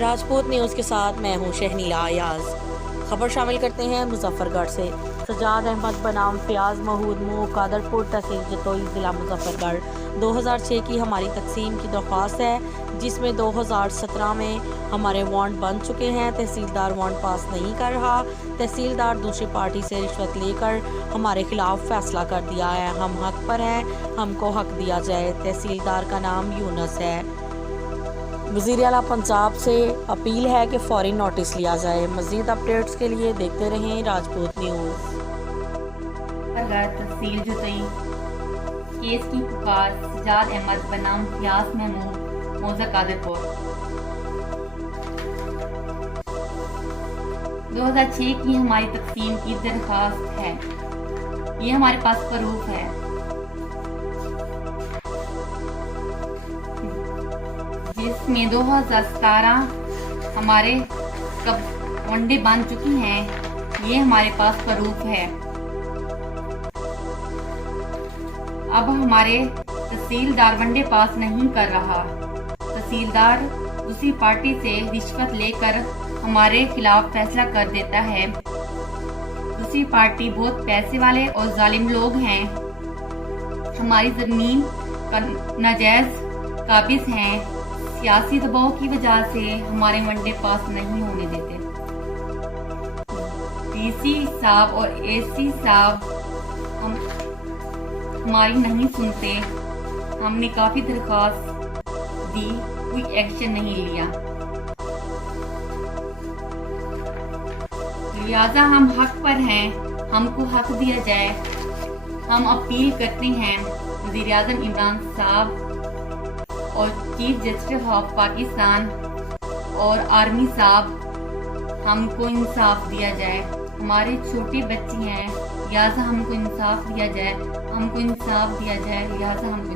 Rajput news के साथ मैं हूं शहनीला अयाज। खबर शामिल करते हैं मुजफ्फरगढ़ से। सजाद अहमद बनाम फयाज महूद मू कादरपुर तहसील जतोई ज़िला मुजफ्फरगढ़। 2006 की हमारी तकसीम की दरख्वास्त है, जिसमें 2017 में हमारे वारंट बन चुके हैं। तहसीलदार वारंट पास नहीं कर रहा। तहसीलदार दूसरी पार्टी से रिश्वत लेकर हमारे खिलाफ फैसला कर दिया है। हम हक पर हैं, हमको हक दिया जाए। तहसीलदार का नाम यूनुस है। वज़ीर आला पंजाब से अपील है कि फौरी नोटिस लिया जाए। मज़ीद अपडेट्स के लिए देखते रहें राजपूत न्यूज़। तहसील जतोई केस की पुकार सजाद अहमद बनाम फयाज महमूद मौजा कादरपुर। 2006 की हमारी तकसीम की दरखास्त है। ये हमारे पास प्रूफ है। जिसमें 2017 हमारे वनडे बन चुकी हैं। ये हमारे पास प्रूफ है। अब हमारे तहसीलदार वनडे पास नहीं कर रहा। तहसीलदार दूसरी पार्टी से रिश्वत लेकर हमारे खिलाफ फैसला कर देता है। दूसरी पार्टी बहुत पैसे वाले और जालिम लोग हैं। हमारी जमीन का नाजायज काबिज हैं। सियासी दबाव की वजह से हमारे वनडे पास नहीं होने देते। डीसी साहब और एसी साहब हमारी नहीं सुनते। हमने काफी दरखास्त दी, कोई एक्शन नहीं लिया। लिहाजा हम हक पर हैं, हमको हक दिया जाए। हम अपील करते हैं वज़ीर आज़म इमरान साहब और चीफ जस्टिस ऑफ पाकिस्तान और आर्मी साहब, हमको इंसाफ दिया जाए। हमारे छोटे बच्चे हैं, लिहाजा हमको इंसाफ दिया जाए। हमको इंसाफ दिया जाए, लिहाजा हमको